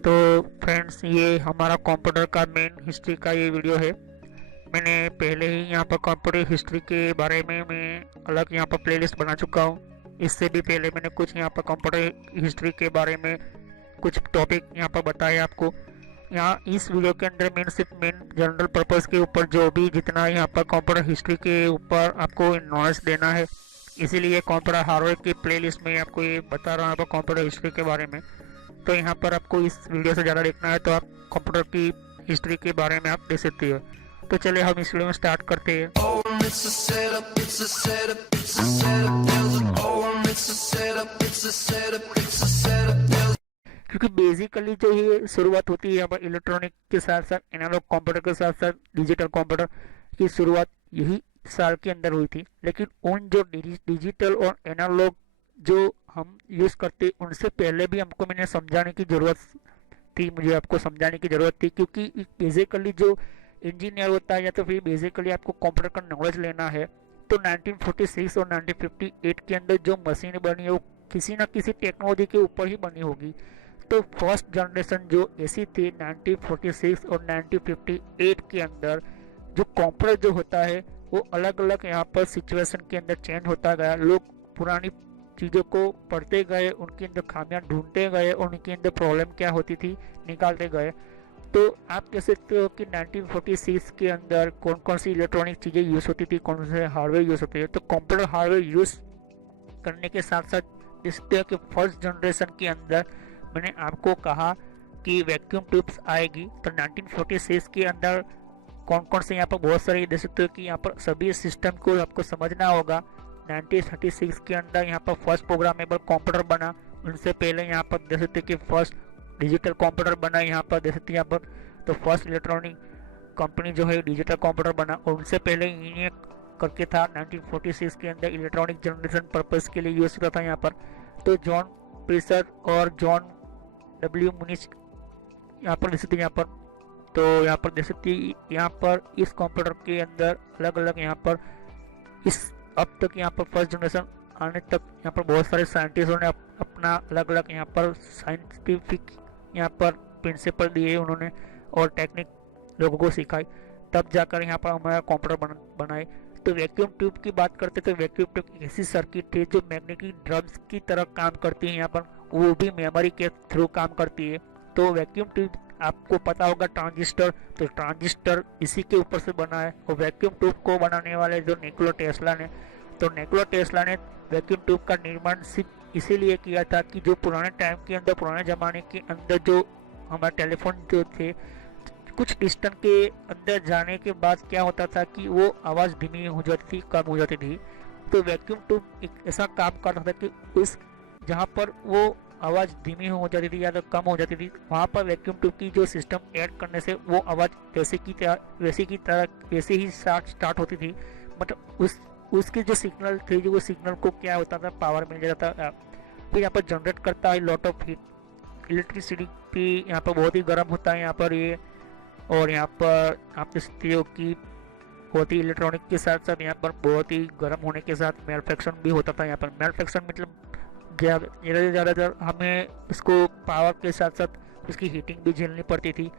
तो फ्रेंड्स, ये हमारा कंप्यूटर का मेन हिस्ट्री का ये वीडियो है। मैंने पहले ही यहाँ पर कंप्यूटर हिस्ट्री के बारे में मैं अलग यहाँ पर प्लेलिस्ट बना चुका हूँ। इससे भी पहले मैंने कुछ यहाँ पर कंप्यूटर हिस्ट्री के बारे में कुछ टॉपिक यहाँ पर बताए आपको। यहाँ इस वीडियो के अंदर मैं सिर्फ मेन जनरल पर्पस के ऊपर जो भी जितना यहाँ पर कंप्यूटर हिस्ट्री के ऊपर आपको नॉलेज देना है, इसीलिए कंप्यूटर हार्डवेयर की प्लेलिस्ट में आपको ये बता रहा हूँ यहाँ पर कंप्यूटर हिस्ट्री के बारे में। तो यहाँ पर आपको इस वीडियो से ज़्यादा देखना है तो आप कंप्यूटर की हिस्ट्री के बारे में आप देख सकते हो। तो चलिए हम इस वीडियो में स्टार्ट करते हैं। क्योंकि बेसिकली जो ये शुरुआत होती है यहाँ पर इलेक्ट्रॉनिक के साथ साथ एनालॉग कंप्यूटर के साथ साथ डिजिटल कंप्यूटर की शुरुआत यही साल के अंदर हुई थी। लेकिन उन जो डिजिटल और एनालॉग जो हम यूज़ करते उनसे पहले भी हमको मैंने समझाने की ज़रूरत थी, मुझे आपको समझाने की ज़रूरत थी। क्योंकि बेसिकली जो इंजीनियर होता है या तो फिर बेसिकली आपको कंप्यूटर का नॉलेज लेना है, तो 1946 और 1958 के अंदर जो मशीन बनी है वो किसी ना किसी टेक्नोलॉजी के ऊपर ही बनी होगी। तो फर्स्ट जनरेशन जो ऐसी थी 1946 और 1958 के अंदर, जो कंप्यूटर जो होता है वो अलग अलग यहाँ पर सिचुएशन के अंदर चेंज होता गया। लोग पुरानी चीज़ों को पढ़ते गए, उनके अंदर खामियां ढूंढते गए और उनके अंदर प्रॉब्लम क्या होती थी निकालते गए। तो आप कह सकते हो कि 1946 के अंदर कौन कौन सी इलेक्ट्रॉनिक चीज़ें यूज़ होती थी, कौन से हार्डवेयर यूज़ होते थे। तो कंप्यूटर हार्डवेयर यूज़ करने के साथ साथ इसके कि फर्स्ट जनरेशन के अंदर मैंने आपको कहा कि वैक्यूम ट्यूब्स आएगी। तो 1946 के अंदर कौन कौन से यहाँ पर बहुत सारे देख सकते हो कि यहाँ पर सभी सिस्टम को आपको समझना होगा। 1936 के अंदर यहाँ पर फर्स्ट प्रोग्रामेबल कंप्यूटर बना। उनसे पहले यहाँ पर देख सकते कि फर्स्ट डिजिटल कंप्यूटर बना। यहाँ पर देख सकते यहाँ पर तो फर्स्ट इलेक्ट्रॉनिक कंपनी जो है डिजिटल कंप्यूटर बना। और उनसे पहले इन्हें करके था 1946 के अंदर इलेक्ट्रॉनिक जनरेशन पर्पस के लिए यूज़ किया था यहाँ पर। तो जॉन प्रेसर और जॉन डब्ल्यू मुनिच यहाँ पर देख सकते यहाँ पर। तो यहाँ पर देख सकते यहाँ पर इस कंप्यूटर के अंदर अलग अलग यहाँ पर इस अब तक यहाँ पर फर्स्ट जनरेशन आने तक यहाँ पर बहुत सारे साइंटिस्टों ने अपना अलग अलग यहाँ पर साइंटिफिक यहाँ पर प्रिंसिपल दिए उन्होंने और टेक्निक लोगों को सिखाई, तब जाकर यहाँ पर हमारा कंप्यूटर बनाए। तो वैक्यूम ट्यूब की बात करते तो वैक्यूम ट्यूब ऐसी सर्किट है जो मैग्नेटिक ड्रम्स की तरह काम करती है, यहाँ पर वो भी मेमोरी के थ्रू काम करती है। तो वैक्यूम ट्यूब आपको पता होगा ट्रांजिस्टर, तो ट्रांजिस्टर इसी के ऊपर से बना है। और वैक्यूम ट्यूब को बनाने वाले जो निकोला टेस्ला ने, तो निकोला टेस्ला ने वैक्यूम ट्यूब का निर्माण सिर्फ इसीलिए किया था कि जो पुराने टाइम के अंदर, पुराने ज़माने के अंदर जो हमारे टेलीफोन जो थे, कुछ डिस्टेंस के अंदर जाने के बाद क्या होता था कि वो आवाज़ धीमी हो जाती थी, कम हो जाती थी। तो वैक्यूम ट्यूब एक ऐसा काम करता था कि उस जहाँ पर वो आवाज़ धीमी हो जाती थी या तो कम हो जाती थी, वहाँ पर वैक्यूम ट्यूब की जो सिस्टम ऐड करने से वो आवाज़ वैसे ही स्टार्ट होती थी। मतलब उसके जो सिग्नल थे, जो वो सिग्नल को क्या होता था, पावर मिल जाता था। फिर यहाँ पर जनरेट करता है लॉट ऑफ हीट, इलेक्ट्रिसिटी भी यहाँ पर बहुत ही गर्म होता है यहाँ पर ये। और यहाँ पर आप देख सकते हो कि बहुत ही इलेक्ट्रॉनिक के साथ साथ यहाँ पर बहुत ही गर्म होने के साथ मैन्युफैक्चरिंग भी होता था। यहाँ पर मैन्युफैक्चरिंग मतलब ज़्यादातर हमें इसको पावर के साथ साथ उसकी हीटिंग भी झेलनी पड़ती थी।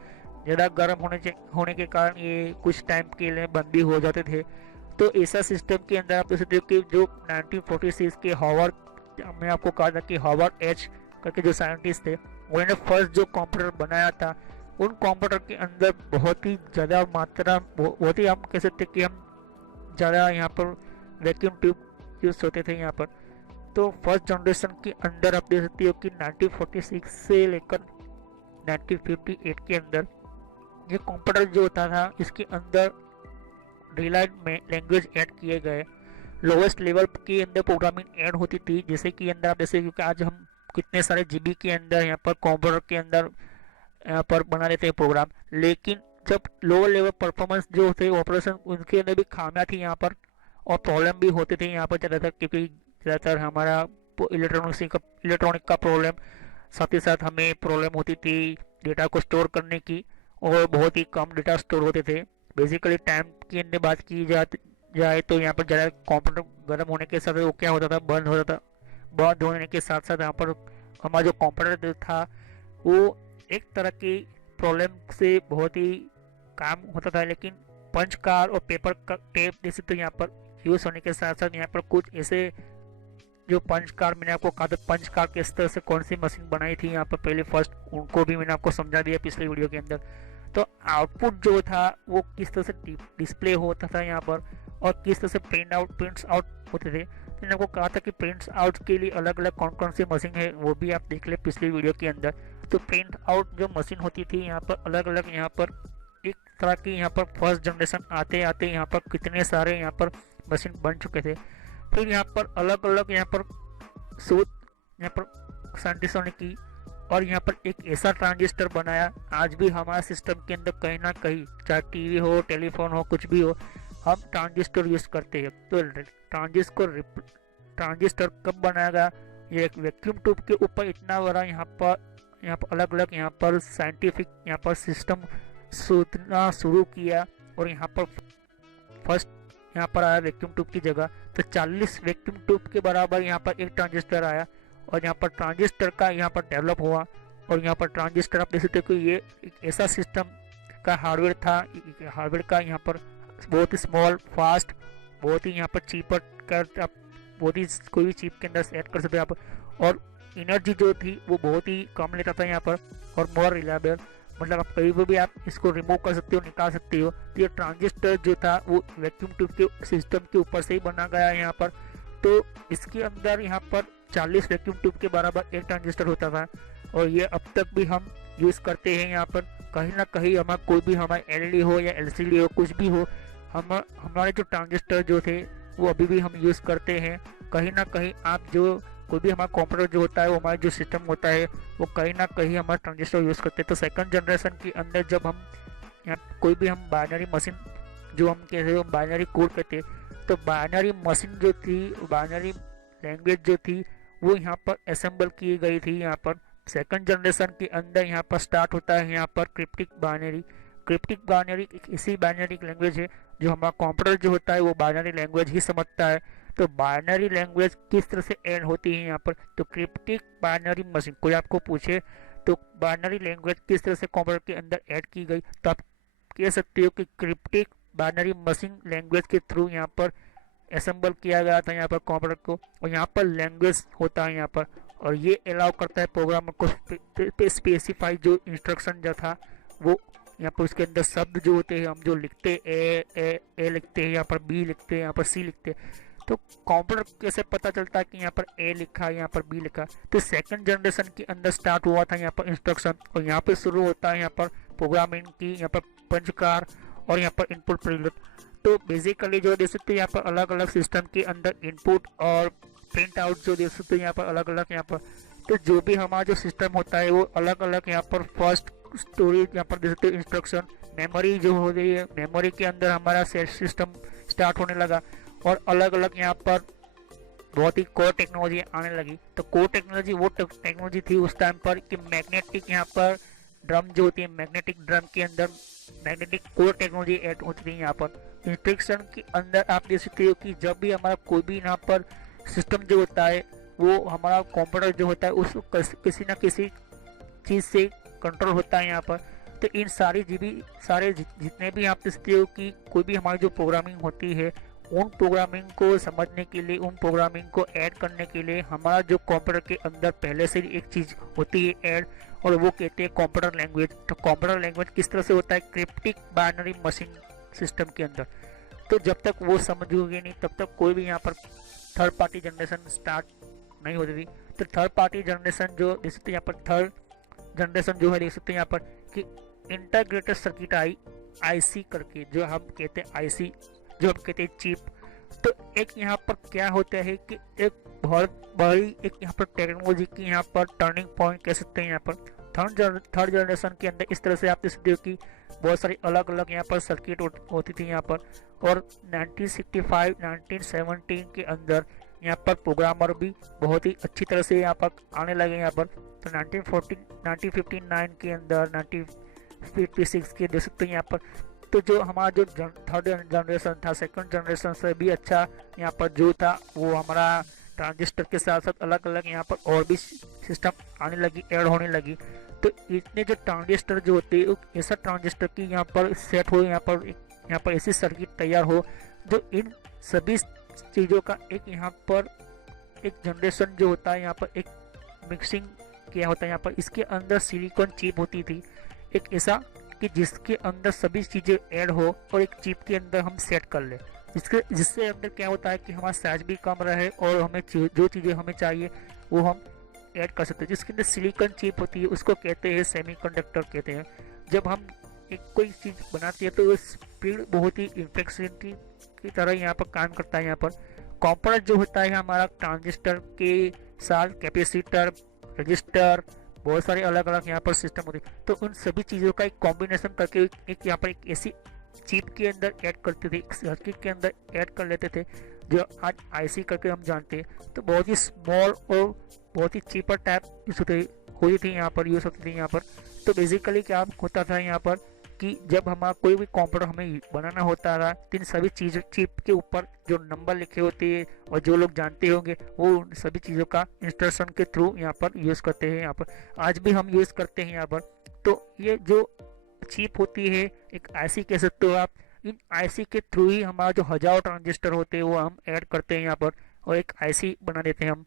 ज़्यादा गर्म होने के कारण ये कुछ टाइम के लिए बंद भी हो जाते थे। तो ऐसा सिस्टम के अंदर आप देख सकते हो कि जो 1946 के हार्वर्ड, मैं आपको कहा था कि हार्वर्ड एच करके जो साइंटिस्ट थे, उन्होंने फर्स्ट जो कंप्यूटर बनाया था, उन कंप्यूटर के अंदर बहुत ही ज़्यादा मात्रा, बहुत ही हम कह सकते कि हम ज़्यादा यहाँ पर वैक्यूम ट्यूब यूज़ होते थे यहाँ पर। तो फर्स्ट जनरेशन के अंदर आप देख सकते हो कि 1946 से लेकर 1958 के अंदर ये कंप्यूटर जो होता था, इसके अंदर रिलाइड में लैंग्वेज ऐड किए गए, लोवेस्ट लेवल के अंदर प्रोग्रामिंग ऐड होती थी। जैसे कि अंदर आप जैसे क्योंकि आज हम कितने सारे जीबी के अंदर यहाँ पर कंप्यूटर के अंदर यहाँ पर बना लेते हैं प्रोग्राम, लेकिन जब लोअर लेवल परफॉर्मेंस जो थे ऑपरेशन, उनके अंदर भी खामियां थी यहाँ पर और प्रॉब्लम भी होते थे यहाँ पर ज़्यादातर। क्योंकि ज़्यादातर हमारा इलेक्ट्रॉनिक का प्रॉब्लम, साथ ही साथ हमें प्रॉब्लम होती थी डेटा को स्टोर करने की, और बहुत ही कम डेटा स्टोर होते थे। बेसिकली टाइम की अंदर बात की जाए तो यहाँ पर ज़्यादा कंप्यूटर गर्म होने के साथ वो क्या होता था, बंद होता था। बंद होने के साथ साथ यहाँ पर हमारा जो कंप्यूटर था वो एक तरह की प्रॉब्लम से बहुत ही काम होता था, लेकिन पंच कार्ड और पेपर का टेप जैसे तो यहाँ पर यूज होने के साथ साथ यहाँ पर कुछ ऐसे जो पंच कार्ड मैंने आपको कहा था, पंच कार्ड किस तरह से कौन सी मशीन बनाई थी यहाँ पर पहले फर्स्ट, उनको भी मैंने आपको समझा दिया पिछले वीडियो के अंदर। तो आउटपुट जो था वो किस तरह से डिस्प्ले होता था यहाँ पर, और किस तरह से प्रिंट्स आउट होते थे। तो मैंने आपको कहा था कि प्रिंट्स आउट के लिए अलग अलग कौन कौन सी मशीन है, वो भी आप देख ले पिछली वीडियो के अंदर। तो प्रिंट आउट जो मशीन होती थी यहाँ पर अलग अलग, यहाँ पर एक तरह की यहाँ पर फर्स्ट जनरेशन आते आते यहाँ पर कितने सारे यहाँ पर मशीन बन चुके थे। फिर यहाँ पर अलग अलग यहाँ पर शोध यहाँ पर साइंटिस्टों ने की, और यहाँ पर एक ऐसा ट्रांजिस्टर बनाया। आज भी हमारे सिस्टम के अंदर कहीं ना कहीं, चाहे टीवी हो, टेलीफोन हो, कुछ भी हो, हम ट्रांजिस्टर यूज करते हैं। तो ट्रांजिस्टर कब बनाया गया? ये एक वैक्यूम ट्यूब के ऊपर इतना बड़ा यहाँ पर अलग अलग यहाँ पर साइंटिफिक यहाँ पर सिस्टम सोचना शुरू किया, और यहाँ पर फर्स्ट यहाँ पर आया वैक्यूम ट्यूब की जगह। तो 40 वैक्यूम ट्यूब के बराबर यहाँ पर एक ट्रांजिस्टर आया, और यहाँ पर ट्रांजिस्टर का यहाँ पर डेवलप हुआ। और यहाँ पर ट्रांजिस्टर आप देख सकते हो कि ये एक ऐसा सिस्टम का हार्डवेयर था, हार्डवेयर का यहाँ पर बहुत ही स्मॉल, फास्ट, बहुत ही यहाँ पर चीपर कर, आप बहुत ही कोई भी चिप के अंदर सेट कर सकते हो आप। और एनर्जी जो थी वो बहुत ही कम लेता था यहाँ पर, और मोर रिलायबल, मतलब आप कहीं भी आप इसको रिमूव कर सकते हो, निकाल सकते हो। तो ये ट्रांजिस्टर जो था वो वैक्यूम ट्यूब के सिस्टम के ऊपर से ही बना गया है यहाँ पर। तो इसके अंदर यहाँ पर 40 वैक्यूम ट्यूब के बराबर एक ट्रांजिस्टर होता था, और ये अब तक भी हम यूज़ करते हैं यहाँ पर। कहीं ना कहीं हमारा कोई भी हमारा एलईडी हो या एलसीडी हो, कुछ भी हो, हमारे जो ट्रांजिस्टर जो थे वो अभी भी हम यूज़ करते हैं। कहीं ना कहीं आप जो कोई भी हमारा कंप्यूटर जो होता है, वो हमारा जो सिस्टम होता है, वो कहीं ना कहीं हमारा ट्रांजिस्टर यूज़ करते हैं। तो सेकंड जनरेशन के अंदर जब हम यहाँ कोई भी हम बाइनरी मशीन जो हम कहते हैं बाइनरी कोड कहते हैं, तो बाइनरी मशीन जो थी, बाइनरी लैंग्वेज जो थी, वो यहाँ पर असेंबल की गई थी। यहाँ पर सेकंड जनरेशन के अंदर यहाँ पर स्टार्ट होता है यहाँ पर क्रिप्टिक बाइनरी। क्रिप्टिक बाइनरी एक ऐसी बाइनरी लैंग्वेज है जो हमारा कंप्यूटर जो होता है वो बाइनरी लैंग्वेज ही समझता है। तो बाइनरी लैंग्वेज किस तरह से ऐड होती है यहाँ पर, तो क्रिप्टिक बाइनरी मशीन, कोई आपको पूछे तो बाइनरी लैंग्वेज किस तरह से कंप्यूटर के अंदर ऐड की गई, तो आप कह सकते हो कि क्रिप्टिक बाइनरी मशीन लैंग्वेज के थ्रू यहाँ पर असेंबल किया गया था यहाँ पर कंप्यूटर को। और यहाँ पर लैंग्वेज होता है यहाँ पर, और ये अलाउ करता है प्रोग्रामर को स्पेसिफाई जो इंस्ट्रक्शन जो था वो यहाँ पर उसके अंदर शब्द जो होते हैं, हम जो लिखते ए लिखते हैं, यहाँ पर बी लिखते हैं, यहाँ पर सी लिखते हैं। तो कंप्यूटर कैसे पता चलता है कि यहाँ पर ए लिखा है, यहाँ पर बी लिखा? तो सेकंड जनरेशन के अंदर स्टार्ट हुआ था यहाँ पर इंस्ट्रक्शन, और यहाँ पर शुरू होता है यहाँ पर प्रोग्रामिंग की, यहाँ पर पंचकार और यहाँ पर इनपुट प्रीलोड। तो बेसिकली जो देख सकते हैं यहाँ पर अलग अलग सिस्टम के अंदर इनपुट और प्रिंट आउट जो देख सकते हैं यहाँ पर अलग अलग यहाँ पर। तो जो भी हमारा जो सिस्टम होता है वो अलग अलग यहाँ पर फर्स्ट स्टोरेज यहाँ पर देख सकते हो इंस्ट्रक्शन, मेमोरी जो हो रही है, मेमोरी के अंदर हमारा सिस्टम स्टार्ट होने लगा, और अलग अलग यहाँ पर बहुत ही कोर टेक्नोलॉजी आने लगी। तो कोर टेक्नोलॉजी वो टेक्नोलॉजी थी उस टाइम पर कि मैग्नेटिक यहाँ पर ड्रम जो होती है, मैग्नेटिक ड्रम के अंदर मैग्नेटिक कोर टेक्नोलॉजी ऐड होती थी यहाँ पर। इंस्ट्रक्शन के अंदर आप देख सकते हो कि जब भी हमारा कोई भी यहाँ पर सिस्टम जो होता है, वो हमारा कंप्यूटर जो होता है उसको किसी ना किसी चीज़ से कंट्रोल होता है यहाँ पर। तो इन सारे जितने भी आप देखते हो कि कोई भी हमारी जो प्रोग्रामिंग होती है, उन प्रोग्रामिंग को समझने के लिए, उन प्रोग्रामिंग को ऐड करने के लिए हमारा जो कंप्यूटर के अंदर पहले से ही एक चीज़ होती है ऐड, और वो कहते हैं कंप्यूटर लैंग्वेज। तो कंप्यूटर लैंग्वेज किस तरह से होता है? क्रिप्टिक बाइनरी मशीन सिस्टम के अंदर। तो जब तक वो समझोगे नहीं तब तक कोई भी यहाँ पर थर्ड पार्टी जनरेशन स्टार्ट नहीं होती थी। तो थर्ड पार्टी जनरेशन जो देख सकते हैं यहाँ पर, थर्ड जनरेशन जो है देख सकते हैं यहाँ पर कि इंटीग्रेटेड सर्किट आईसी करके, जो हम कहते हैं आईसी, जो हम कहते हैं चिप। तो एक यहाँ पर क्या होता है कि एक बहुत बड़ी एक यहाँ पर टेक्नोलॉजी की यहाँ पर टर्निंग पॉइंट कह सकते हैं यहाँ पर थर्ड जनरेशन के अंदर। इस तरह से आप देख सकते हो कि बहुत सारी अलग अलग यहाँ पर सर्किट होती थी यहाँ पर। और 1965 1970 के अंदर यहाँ पर प्रोग्रामर भी बहुत ही अच्छी तरह से यहाँ पर आने लगे यहाँ पर। तो 1959 के अंदर 1956 के देख सकते हैं यहाँ पर। तो जो हमारा जो थर्ड जनरेशन था, सेकंड जनरेशन से भी अच्छा यहाँ पर जो था, वो हमारा ट्रांजिस्टर के साथ साथ अलग अलग यहाँ पर और भी सिस्टम आने लगी, ऐड होने लगी। तो इतने जो ट्रांजिस्टर जो होते हैं ऐसा ट्रांजिस्टर की यहाँ पर सेट हो, यहाँ पर ऐसी सर्किट तैयार हो जो इन सभी चीज़ों का एक यहाँ पर एक जनरेशन जो होता है, यहाँ पर एक मिक्सिंग किया होता है। यहाँ पर इसके अंदर सिलिकॉन चिप होती थी, एक ऐसा कि जिसके अंदर सभी चीज़ें ऐड हो और एक चिप के अंदर हम सेट कर ले, जिससे अंदर क्या होता है कि हमारा साइज भी कम रहे और हमें जो चीज़ें हमें चाहिए वो हम ऐड कर सकते हैं। जिसके अंदर सिलिकॉन चिप होती है उसको कहते हैं सेमीकंडक्टर कहते हैं। जब हम एक कोई चीज़ बनाते हैं तो स्पीड बहुत ही इफेक्टिविटी की तरह यहाँ पर काम करता है। यहाँ पर कंपोनेंट जो होता है हमारा ट्रांजिस्टर के साथ कैपेसिटर, रजिस्टर, बहुत सारे अलग अलग यहाँ पर सिस्टम होते हैं। तो उन सभी चीज़ों का एक कॉम्बिनेशन करके एक यहाँ पर एक ऐसी चिप के अंदर ऐड करते थे, एक सर्किट के अंदर ऐड कर लेते थे जो आज आईसी करके हम जानते हैं। तो बहुत ही स्मॉल और बहुत ही चीपर टाइप हुई थी यहाँ पर, यूज़ होती थी यहाँ पर। तो बेसिकली क्या होता था यहाँ पर कि जब हमारा कोई भी कंप्यूटर हमें बनाना होता था तो इन सभी चीज़ों चिप के ऊपर जो नंबर लिखे होते हैं और जो लोग जानते होंगे वो उन सभी चीज़ों का इंस्ट्रक्शन के थ्रू यहाँ पर यूज़ करते हैं। यहाँ पर आज भी हम यूज़ करते हैं यहाँ पर। तो ये जो चिप होती है एक आईसी कह सकते हो आप, इन आईसी के थ्रू ही हमारा जो हजारों ट्रांजिस्टर होते हैं वो हम ऐड करते हैं यहाँ पर और एक आईसी बना देते हैं हम।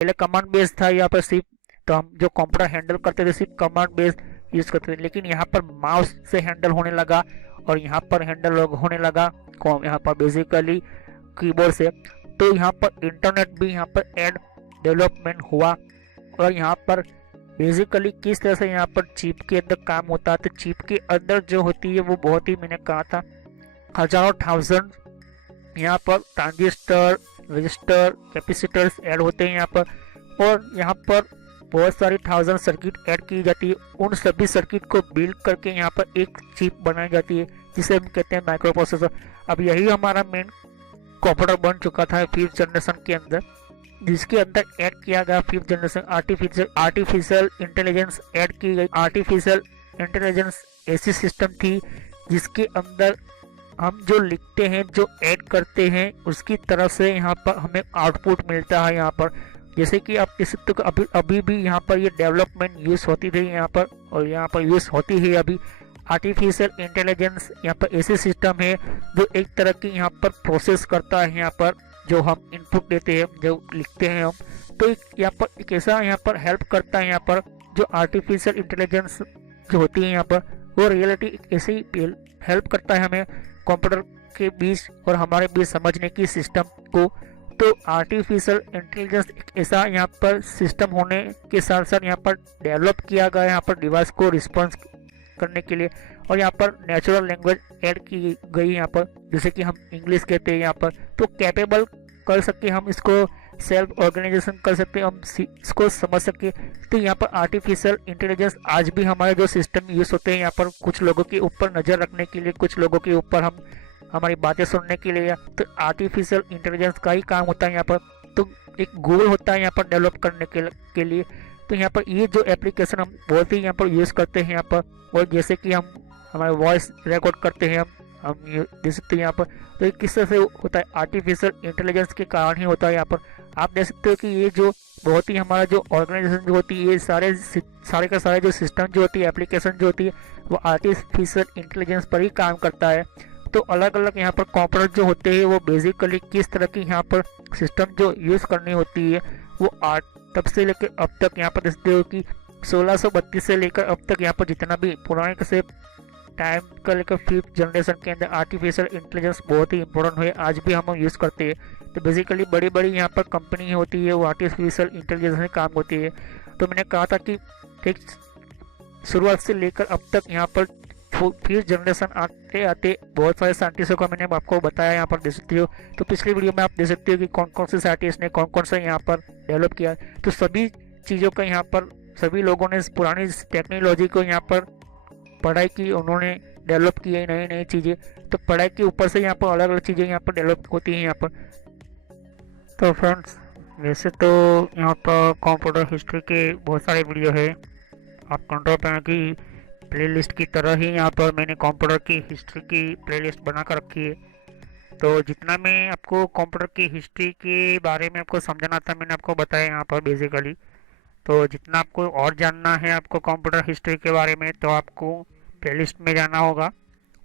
पहले कमांड बेस था यहाँ पर सिर्फ, तो हम जो कंप्यूटर हैंडल करते थे सिर्फ कमांड बेस यूज करते थे। लेकिन यहाँ पर माउस से हैंडल होने लगा और यहाँ पर हैंडल होने लगा यहाँ पर बेसिकली कीबोर्ड से। तो यहाँ पर इंटरनेट भी यहाँ पर ऐड डेवलपमेंट हुआ। और यहाँ पर बेसिकली किस तरह से यहाँ पर चिप के अंदर काम होता है, तो चिप के अंदर जो होती है वो बहुत ही, मैंने कहा था, हजारों थाउजेंड यहाँ पर ट्रांजिस्टर, रजिस्टर, कैपेसिटर्स ऐड होते हैं यहाँ पर। और यहाँ पर बहुत सारी थाउजेंड सर्किट ऐड की जाती है। उन सभी सर्किट को बिल्ड करके यहाँ पर एक चिप बनाई जाती है जिसे हम कहते हैं माइक्रो प्रोसेसर। अब यही हमारा मेन कंप्यूटर बन चुका था 5th जनरेशन के अंदर, जिसके अंदर ऐड किया गया 5th generation artificial intelligence add की गई। आर्टिफिशियल इंटेलिजेंस ऐसी सिस्टम थी जिसके अंदर हम जो लिखते हैं, जो ऐड करते हैं, उसकी तरफ से यहाँ पर हमें आउटपुट मिलता है। यहाँ पर जैसे कि आप इस तो अभी भी यहाँ पर ये डेवलपमेंट यूज होती थी यहाँ पर, और यहाँ पर यूज होती है अभी। आर्टिफिशियल इंटेलिजेंस यहाँ पर ऐसी सिस्टम है जो एक तरह की यहाँ पर प्रोसेस करता है। यहाँ पर जो हम इनपुट देते हैं, जो लिखते हैं हम, तो यहाँ पर एक ऐसा यहाँ पर हेल्प करता है। यहाँ पर जो आर्टिफिशियल इंटेलिजेंस जो होती है यहाँ पर, वो रियलिटी ऐसे ही हेल्प करता है हमें कंप्यूटर के बीच और हमारे बीच समझने की सिस्टम को। तो आर्टिफिशियल इंटेलिजेंस एक ऐसा यहाँ पर सिस्टम होने के साथ साथ यहाँ पर डेवलप किया गया यहाँ पर डिवाइस को रिस्पॉन्स करने के लिए। और यहाँ पर नेचुरल लैंग्वेज ऐड की गई यहाँ पर, जैसे कि हम इंग्लिश कहते हैं यहाँ पर, तो कैपेबल कर सके हम इसको, सेल्फ ऑर्गेनाइजेशन कर सकते हैं हम, इसको समझ सके। तो यहाँ पर आर्टिफिशियल इंटेलिजेंस आज भी हमारे जो सिस्टम यूज होते हैं यहाँ पर, कुछ लोगों के ऊपर नज़र रखने के लिए, कुछ लोगों के ऊपर हम हमारी बातें सुनने के लिए, तो आर्टिफिशियल इंटेलिजेंस का ही काम होता है यहाँ पर। तो एक गोल होता है यहाँ पर डेवलप करने के लिए। तो यहाँ पर ये जो एप्लीकेशन हम बहुत ही यहाँ पर यूज़ करते हैं यहाँ पर, और जैसे कि हम हमारे वॉइस रिकॉर्ड करते हैं हम देख सकते हैं यहाँ पर, तो ये किस तरह से होता है, आर्टिफिशियल इंटेलिजेंस के कारण ही होता है यहाँ पर। आप देख सकते हो कि ये जो बहुत ही हमारा जो ऑर्गेनाइजेशन जो होती है, ये सारे का सारे जो सिस्टम जो होती है, एप्लीकेशन जो होती है, वो आर्टिफिशियल इंटेलिजेंस पर ही काम करता है। तो अलग अलग यहाँ पर कंपोनेंट जो होते हैं वो बेसिकली किस तरह की यहाँ पर सिस्टम जो यूज़ करनी होती है, वो तब से लेकर अब तक यहाँ पर देखते हो कि 1632 से लेकर अब तक यहाँ पर जितना भी पुराने से टाइम का लेकर 5th जनरेशन के अंदर आर्टिफिशियल इंटेलिजेंस बहुत ही इंपॉर्टेंट हुए, आज भी हम यूज़ करते हैं। तो बेसिकली बड़ी बड़ी यहाँ पर कंपनी होती है वो आर्टिफिशियल इंटेलिजेंस में काम होती है। तो मैंने कहा था कि ठीक शुरुआत से लेकर अब तक यहाँ पर 5th जनरेशन आते आते बहुत सारे साइंटिस्टों का मैंने आपको बताया, यहाँ पर देख सकते हो। तो पिछली वीडियो में आप देख सकते हो कि कौन कौन से साइंटिस्ट ने कौन कौन सा यहाँ पर डेवलप किया। तो सभी चीज़ों का यहाँ पर सभी लोगों ने पुरानी टेक्नोलॉजी को यहाँ पर पढ़ाई की, उन्होंने डेवलप की है नई नई चीज़ें। तो पढ़ाई के ऊपर से यहाँ पर अलग अलग चीज़ें यहाँ पर डेवलप होती हैं यहाँ पर। तो फ्रेंड्स, वैसे तो यहाँ पर कंप्यूटर हिस्ट्री के बहुत सारे वीडियो है, आप कंट्रोल पैनल की प्लेलिस्ट की तरह ही यहाँ पर मैंने कंप्यूटर की हिस्ट्री की प्लेलिस्ट बना कर रखी है। तो जितना मैं आपको कंप्यूटर की हिस्ट्री के बारे में आपको समझाना था मैंने आपको बताया यहाँ पर बेसिकली। तो जितना आपको और जानना है आपको कंप्यूटर हिस्ट्री के बारे में, तो आपको प्लेलिस्ट में जाना होगा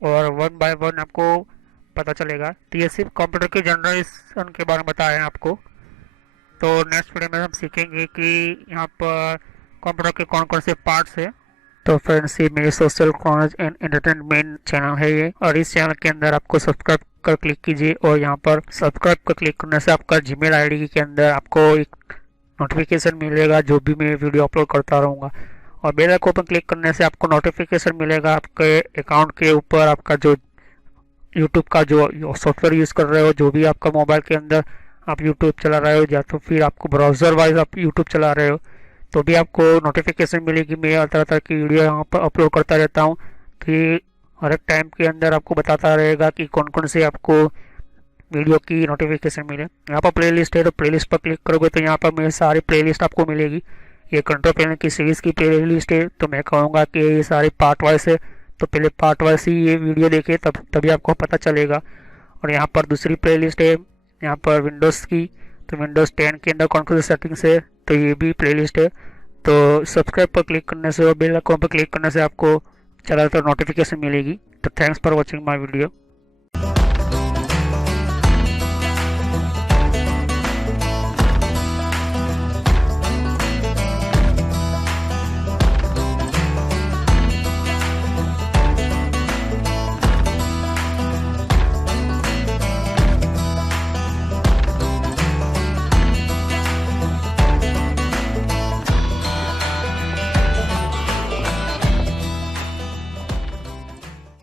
और 1 बाय 1 आपको पता चलेगा। तो ये सिर्फ कंप्यूटर के जनरेशन के बारे में बताया है आपको। तो नेक्स्ट वीडियो में हम सीखेंगे कि यहाँ पर कंप्यूटर के कौन कौन से पार्ट्स है। तो फ्रेंड्स, ये मेरे social knowledge and entertainment channel है ये, और इस चैनल के अंदर आपको सब्सक्राइब कर क्लिक कीजिए, और यहाँ पर सब्सक्राइब कर क्लिक करने से आपका जीमेल आईडी के अंदर आपको एक नोटिफिकेशन मिलेगा जो भी मैं वीडियो अपलोड करता रहूँगा। और बेल आइकन पर क्लिक करने से आपको नोटिफिकेशन मिलेगा आपके अकाउंट के ऊपर, आपका जो यूट्यूब का जो सॉफ्टवेयर यूज़ कर रहे हो, जो भी आपका मोबाइल के अंदर आप यूट्यूब चला रहे हो, या तो फिर आपको ब्राउज़र वाइज आप यूट्यूब चला रहे हो, तो भी आपको नोटिफिकेशन मिलेगी। मैं तरह तरह की वीडियो यहाँ पर अपलोड करता रहता हूँ, तो ये हर एक टाइम के अंदर आपको बताता रहेगा कि कौन कौन से आपको वीडियो की नोटिफिकेशन मिले। यहाँ पर प्लेलिस्ट है, तो प्लेलिस्ट पर क्लिक करोगे तो यहाँ पर मेरी सारी प्लेलिस्ट आपको मिलेगी। ये कंट्रोल पैनल की सीरीज़ की प्लेलिस्ट है, तो मैं कहूँगा कि ये सारी पार्ट वाइज है, तो पहले पार्ट वाइज ही ये वीडियो देखे तभी आपको पता चलेगा। और यहाँ पर दूसरी प्लेलिस्ट है यहाँ पर विंडोज़ की, तो विंडोज़ 10 के अंदर कौन कौन सी सेटिंग्स है, तो ये भी प्लेलिस्ट है। तो सब्सक्राइब पर क्लिक करने से और बेल आइकन पर क्लिक करने से आपको ज़्यादातर नोटिफिकेशन मिलेगी। तो thanks for watching my video.